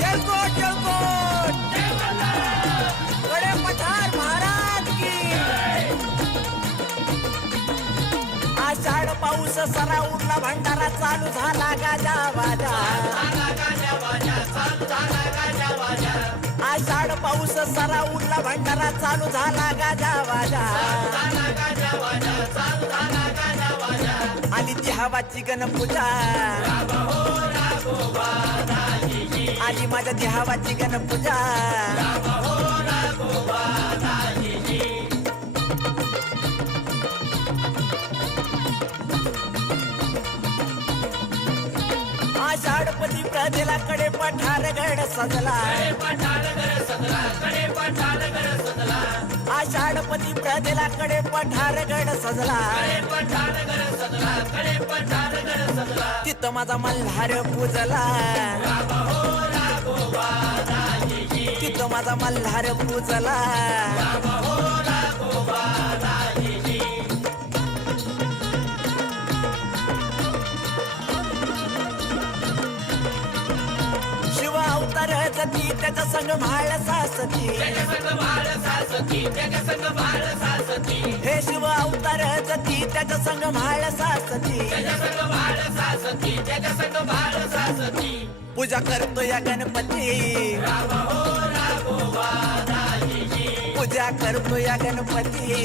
जयकोट जयकोट बड़े पठार महाराज की आषाढ पाऊस सरा उरला भंडारा चालू झाला गाजा वाजा आषाढ पाऊस सरा उरला भंडारा चालू झाला गाजा वाजा आली देहावाची गणपूजा आली माझ्या देहावाची गणपूजा आषाढपती प्रजेला कडे पठार गड सजला आषाढपती प्रजेला कडे पठार गड सजला तिथं माझा मल्हार पूजला तिथं माझा मल्हार पूजला शिव अवतार जती त्याच्या संग म्हाळ सासती हे शिव अवतार जती त्याच्या संग म्हाळ सासती पूजा करतो या गणपती पूजा करतो या गणपती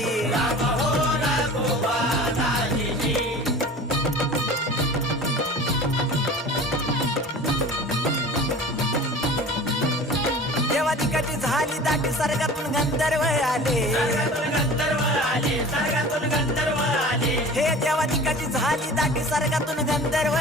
देवाची कधी झाली दाटी सर्गातून गंधर्व आले हे देवाची कधी झाली दाटी सर्गातून गंधर्व